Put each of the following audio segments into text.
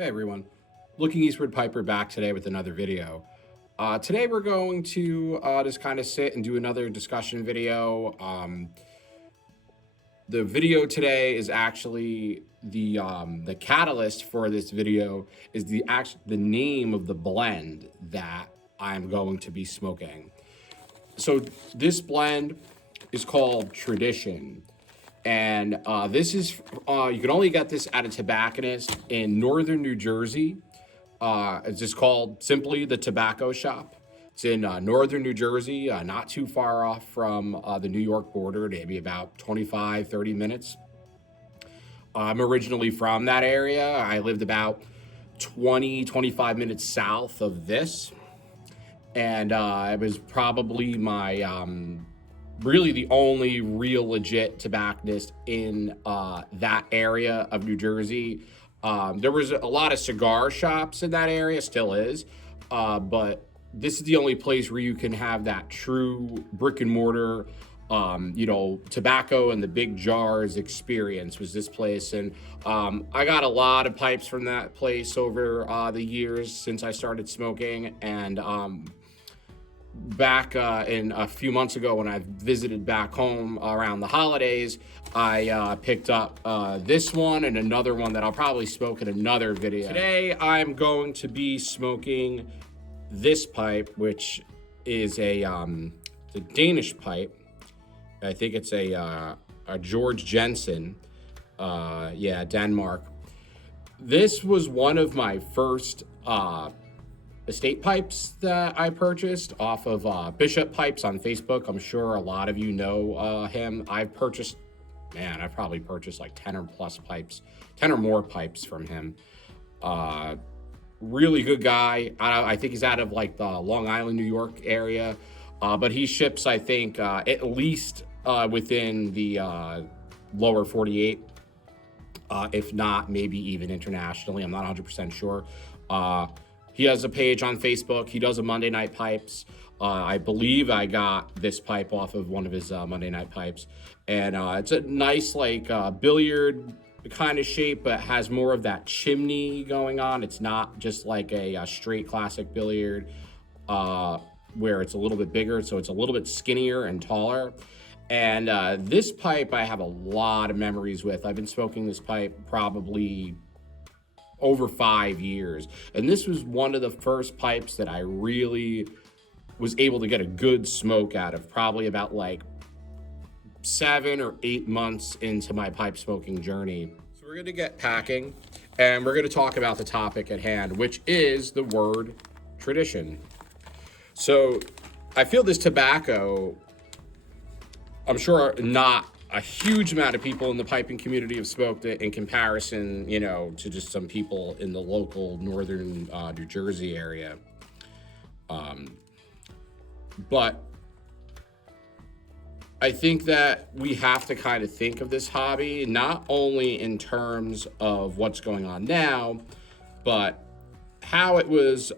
Hey everyone, Looking Eastward Piper back today with another video. Today we're going to just kind of sit and do another discussion video. The video today is actually the catalyst for this video is the name of the blend that I'm going to be smoking. So this blend is called Tradition. And this is, you can only get this at a tobacconist in northern New Jersey. It's just called simply the Tobacco Shop. It's in northern New Jersey, not too far off from the New York border, maybe about 25, 30 minutes. I'm originally from that area. I lived about 20, 25 minutes south of this. And it was probably my really the only real legit tobacconist in that area of New Jersey. There was a lot of cigar shops in that area, still is, but this is the only place where you can have that true brick and mortar, tobacco in the big jars experience was this place. And I got a lot of pipes from that place over the years since I started smoking. And back in a few months ago when I visited back home around the holidays, I picked up this one and another one that I'll probably smoke in another video. Today I'm going to be smoking this pipe, which is the Danish pipe. I think it's a George Jensen, Denmark. This was one of my first estate pipes that I purchased off of Bishop Pipes on Facebook. I'm sure a lot of you know him. I've probably purchased like 10 or more pipes from him. Really good guy. I think he's out of like the Long Island, New York area, but he ships, I think, at least within the lower 48, if not maybe even internationally. I'm not 100% sure. He has a page on Facebook. He does a Monday Night Pipes. I believe I got this pipe off of one of his Monday Night Pipes. And it's a nice like billiard kind of shape, but has more of that chimney going on. It's not just like a straight classic billiard where it's a little bit bigger. So it's a little bit skinnier and taller. And this pipe I have a lot of memories with. I've been smoking this pipe probably over 5 years. And this was one of the first pipes that I really was able to get a good smoke out of, probably about like 7 or 8 months into my pipe smoking journey. So we're gonna get packing and we're gonna talk about the topic at hand, which is the word tradition. So I feel this tobacco, I'm sure not a huge amount of people in the piping community have smoked it in comparison, to just some people in the local northern New Jersey area. But I think that we have to kind of think of this hobby, not only in terms of what's going on now, but how it was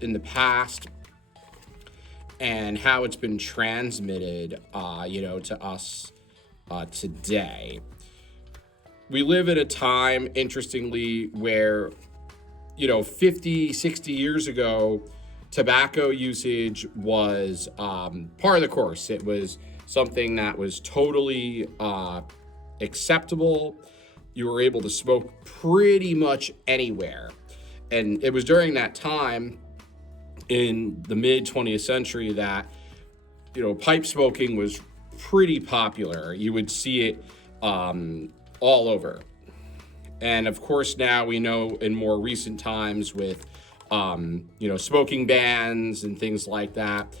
in the past and how it's been transmitted, to us today. We live at a time, interestingly, where, 50, 60 years ago, tobacco usage was part of the course. It was something that was totally acceptable. You were able to smoke pretty much anywhere. And it was during that time in the mid 20th century that, pipe smoking was pretty popular. You would see it all over. And of course, now we know in more recent times with, smoking bans and things like that,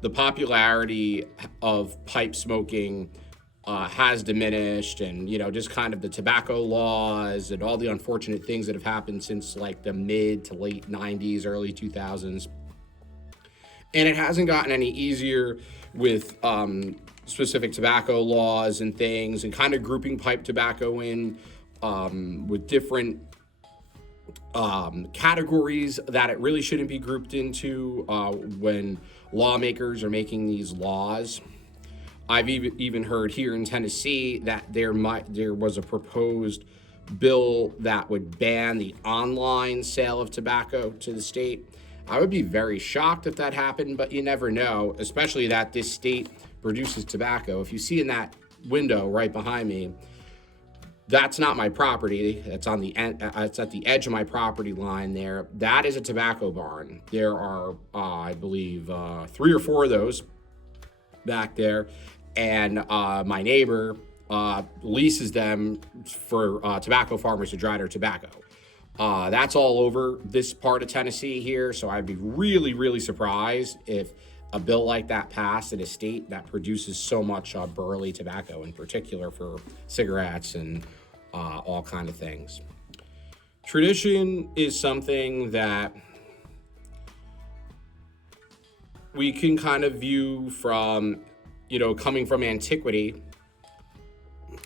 the popularity of pipe smoking has diminished, and, just kind of the tobacco laws and all the unfortunate things that have happened since like the mid to late 90s, early 2000s. And it hasn't gotten any easier with specific tobacco laws and things, and kind of grouping pipe tobacco in with different categories that it really shouldn't be grouped into when lawmakers are making these laws. I've even heard here in Tennessee that there was a proposed bill that would ban the online sale of tobacco to the state. I would be very shocked if that happened, but you never know, especially that this state produces tobacco. If you see in that window right behind me, that's not my property. It's on the end. It's at the edge of my property line there. That is a tobacco barn. There are, I believe, 3 or 4 of those back there, and my neighbor leases them for tobacco farmers to dry their tobacco. That's all over this part of Tennessee here, so I'd be really, really surprised if a bill like that passed in a state that produces so much burley tobacco, in particular for cigarettes and all kind of things. Tradition is something that we can kind of view from, coming from antiquity,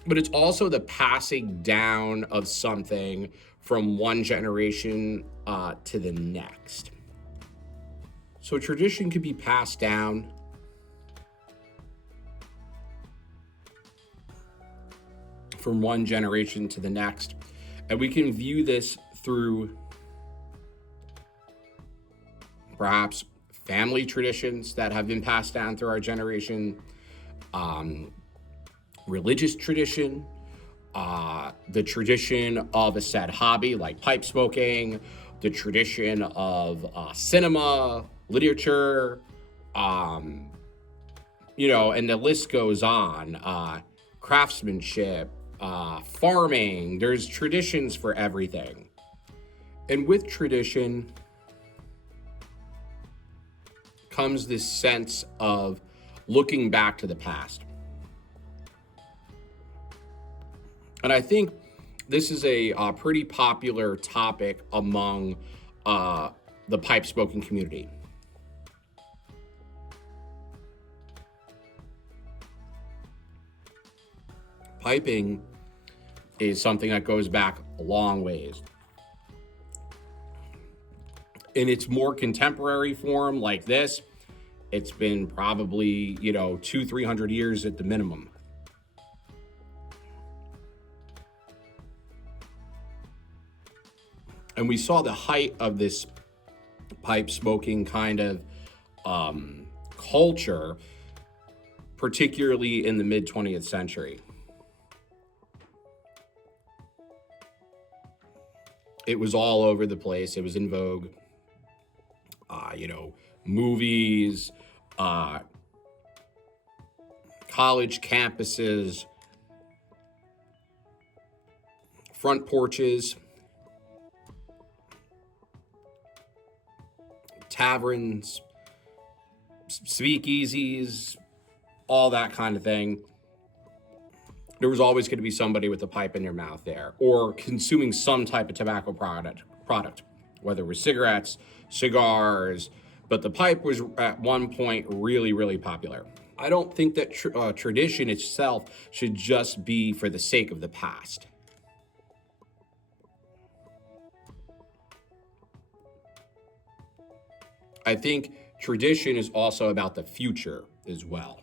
but it's also the passing down of something from one generation to the next. So tradition could be passed down from one generation to the next. And we can view this through perhaps family traditions that have been passed down through our generation, religious tradition, the tradition of a said hobby like pipe smoking, the tradition of cinema, literature, and the list goes on. Craftsmanship, farming. There's traditions for everything. And with tradition comes this sense of looking back to the past. And I think this is a pretty popular topic among the pipe smoking community. Piping is something that goes back a long ways. In its more contemporary form like this, it's been probably, 200-300 years at the minimum. And we saw the height of this pipe smoking kind of culture, particularly in the mid 20th century. It was all over the place. It was in vogue. Movies, college campuses, front porches, taverns, speakeasies, all that kind of thing. There was always going to be somebody with a pipe in their mouth there, or consuming some type of tobacco product, whether it was cigarettes, cigars, but the pipe was at one point really, really popular. I don't think that tradition itself should just be for the sake of the past. I think tradition is also about the future as well.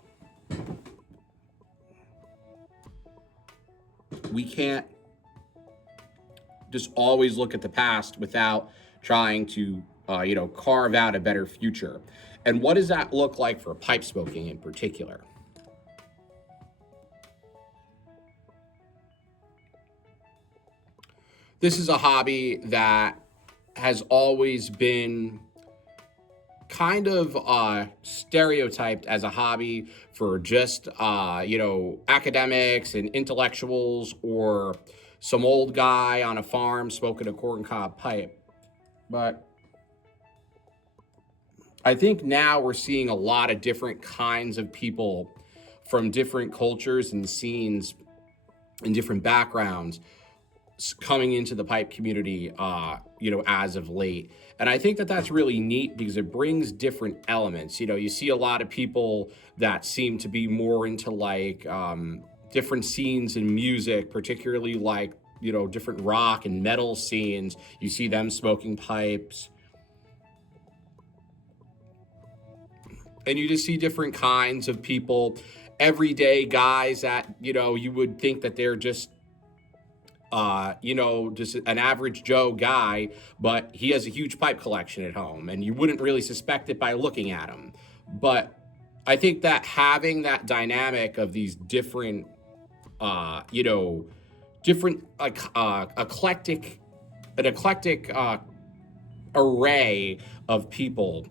We can't just always look at the past without trying to, carve out a better future. And what does that look like for pipe smoking in particular? This is a hobby that has always been kind of stereotyped as a hobby for just, academics and intellectuals, or some old guy on a farm smoking a corncob pipe. But I think now we're seeing a lot of different kinds of people from different cultures and scenes and different backgrounds coming into the pipe community, as of late. And I think that that's really neat because it brings different elements. You see a lot of people that seem to be more into different scenes in music, particularly different rock and metal scenes. You see them smoking pipes. And you just see different kinds of people, everyday guys that, you would think that they're just just an average Joe guy, but he has a huge pipe collection at home, and you wouldn't really suspect it by looking at him. But I think that having that dynamic of these different, different eclectic array of people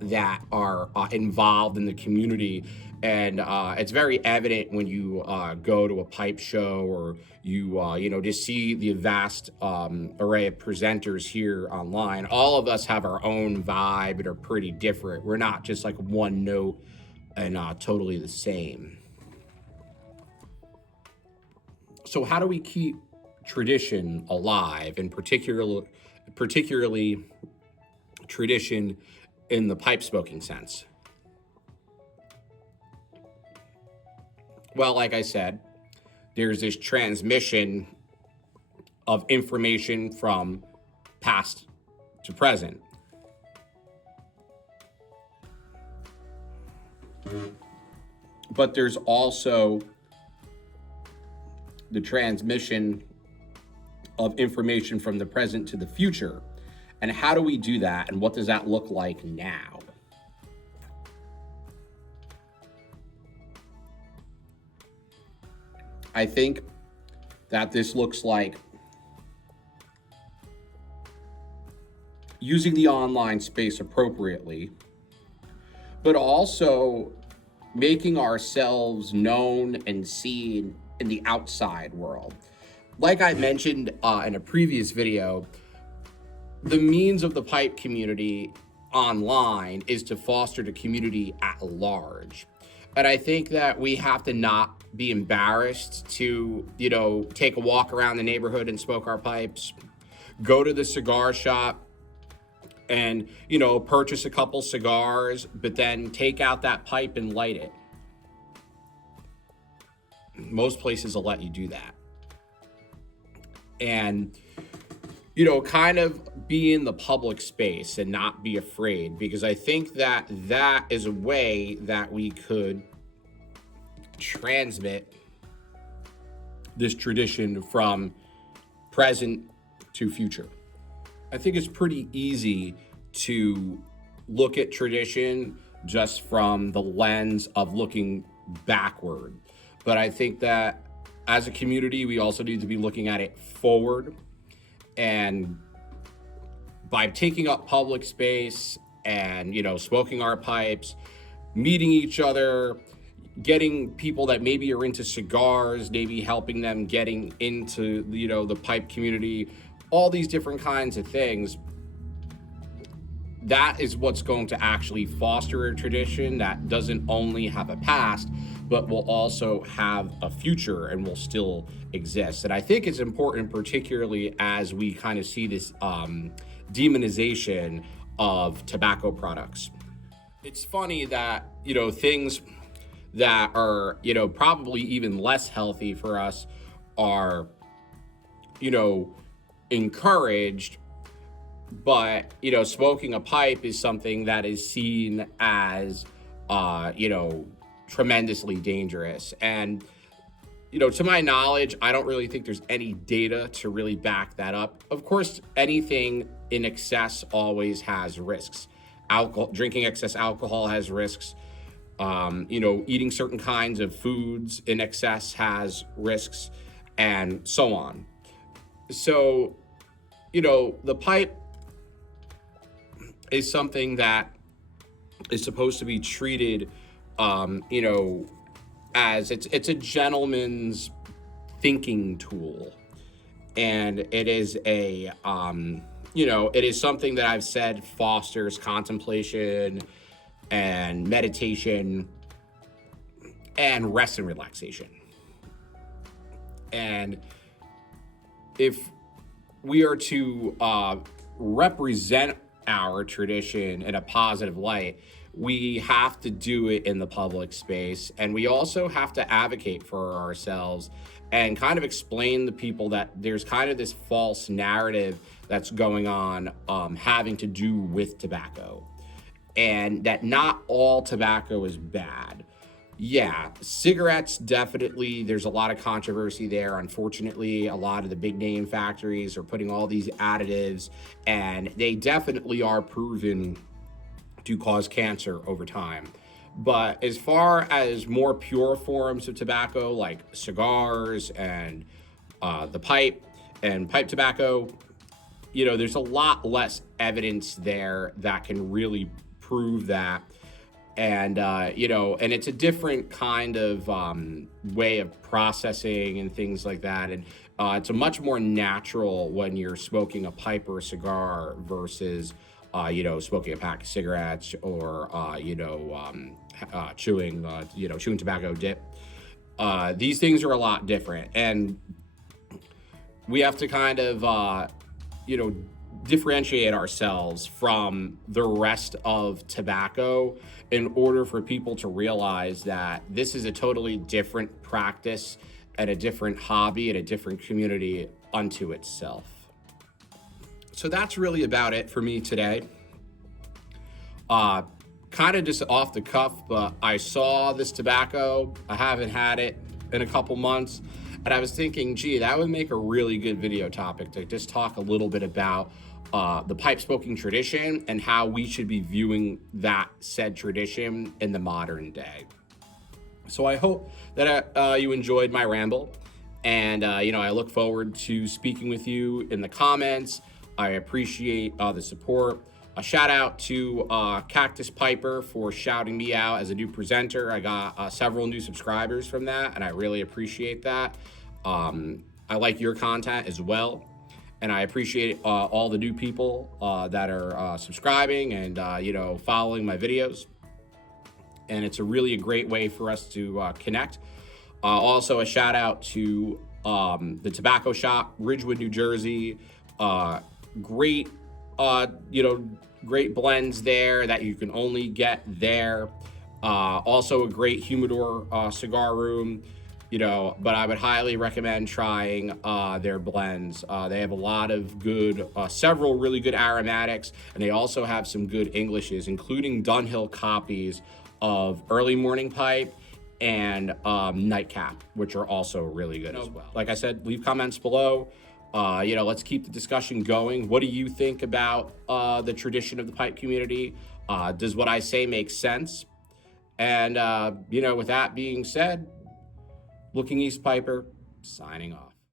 that are involved in the community. And it's very evident when you go to a pipe show, or you just see the vast array of presenters here online. All of us have our own vibe and are pretty different. We're not just like one note and totally the same. So how do we keep tradition alive, and particularly tradition in the pipe smoking sense? Well, like I said, there's this transmission of information from past to present. But there's also the transmission of information from the present to the future. And how do we do that? And what does that look like now? I think that this looks like using the online space appropriately, but also making ourselves known and seen in the outside world. Like I mentioned in a previous video, the means of the pipe community online is to foster the community at large. And I think that we have to not be embarrassed to, take a walk around the neighborhood and smoke our pipes, go to the cigar shop and, purchase a couple cigars, but then take out that pipe and light it. Most places will let you do that. And, kind of be in the public space and not be afraid, because I think that that is a way that we could transmit this tradition from present to future. I think it's pretty easy to look at tradition just from the lens of looking backward. But I think that as a community, we also need to be looking at it forward. And by taking up public space and, smoking our pipes, meeting each other, getting people that maybe are into cigars, maybe helping them getting into, the pipe community, all these different kinds of things, that is what's going to actually foster a tradition that doesn't only have a past, but will also have a future and will still exist. And I think it's important, particularly as we kind of see this demonization of tobacco products. It's funny that, things that are, probably even less healthy for us are, encouraged. But, smoking a pipe is something that is seen as, tremendously dangerous. And, to my knowledge, I don't really think there's any data to really back that up. Of course, anything in excess always has risks. Drinking excess alcohol has risks. Eating certain kinds of foods in excess has risks, and so on. So, the pipe is something that is supposed to be treated, as it's a gentleman's thinking tool. And it is it is something that I've said fosters contemplation and meditation and rest and relaxation. And if we are to represent our tradition in a positive light, we have to do it in the public space. And we also have to advocate for ourselves and kind of explain to people that there's kind of this false narrative that's going on having to do with tobacco, and that not all tobacco is bad. Yeah, cigarettes definitely. There's a lot of controversy there. Unfortunately, a lot of the big name factories are putting all these additives, and they definitely are proven to cause cancer over time. But as far as more pure forms of tobacco, like cigars and the pipe and pipe tobacco, there's a lot less evidence there that can really prove that. And and it's a different kind of way of processing and things like that. And it's a much more natural when you're smoking a pipe or a cigar versus smoking a pack of cigarettes or chewing tobacco dip. These things are a lot different, and we have to kind of you know differentiate ourselves from the rest of tobacco in order for people to realize that this is a totally different practice and a different hobby and a different community unto itself. So that's really about it for me today. uh Kind of just off the cuff, but I saw this tobacco. I haven't had it in a couple months, and I was thinking, gee, that would make a really good video topic to just talk a little bit about the pipe smoking tradition and how we should be viewing that said tradition in the modern day. So I hope that you enjoyed my ramble, and I look forward to speaking with you in the comments. I appreciate the support. A shout out to Cactus Piper for shouting me out as a new presenter. I got several new subscribers from that, and I really appreciate that. I like your content as well, and I appreciate all the new people that are subscribing and following my videos. And it's a great way for us to connect. Also, a shout out to the Tobacco Shop, Ridgewood, New Jersey. Great, great blends there that you can only get there. Also, a great humidor cigar room. But I would highly recommend trying their blends. They have a lot of good, several really good aromatics, and they also have some good Englishes, including Dunhill copies of Early Morning Pipe and Nightcap, which are also really good as well. Like I said, leave comments below. Let's keep the discussion going. What do you think about the tradition of the pipe community? Does what I say make sense? And, with that being said, Looking East Piper, signing off.